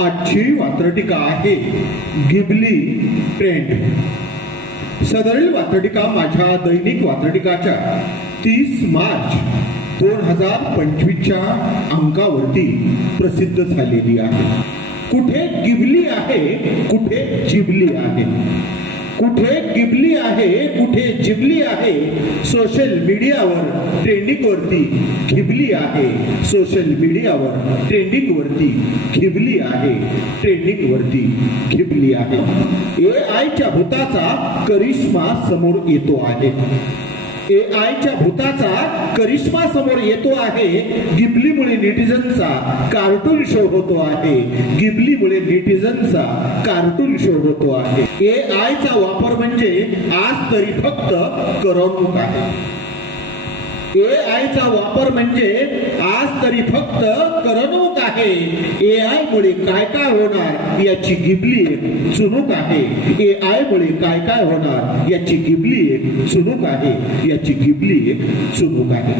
आजची वात्रटिका आहे Ghibli trend. सदरील वात्रटिका माझ्या दैनिक वात्रटिकाच्या 30 मार्च 2025च्या अंकावरती प्रसिद्ध झालेली आहे। कुठे गिबली आहे, कुठे जिबली आहे, कुठे गिबली आहे, कुठे जिबली आहे। सोशल मीडियावर ट्रेंडिंग वरती गिबली आहे, सोशल मीडियावर ट्रेंडिंग वरती गिबली आहे, ट्रेंडिंग वरती गिबली आहे। एआयच्या भूताचा करिश्मा समोर येतो आहे, एआयच्या भूताचा करिश्मा समोर येतो आहे। गिबलीमुळे नेटिझनचा कार्टून शो होतो आहे, गिबलीमुळे नेटिझनचा कार्टून शो होतो आहे। एआयचा वापर म्हणजे आज तरी फक्त करमणूक आहे, एआयचा वापर म्हणजे आज तरी फक्त करमणूक आहे। एआय मुळे काय काय होणार याची गिबली एक चुणूक आहे, एआय मुळे काय काय होणार याची गिबली एक चुणूक आहे, याची गिबली एक चुणूक आहे।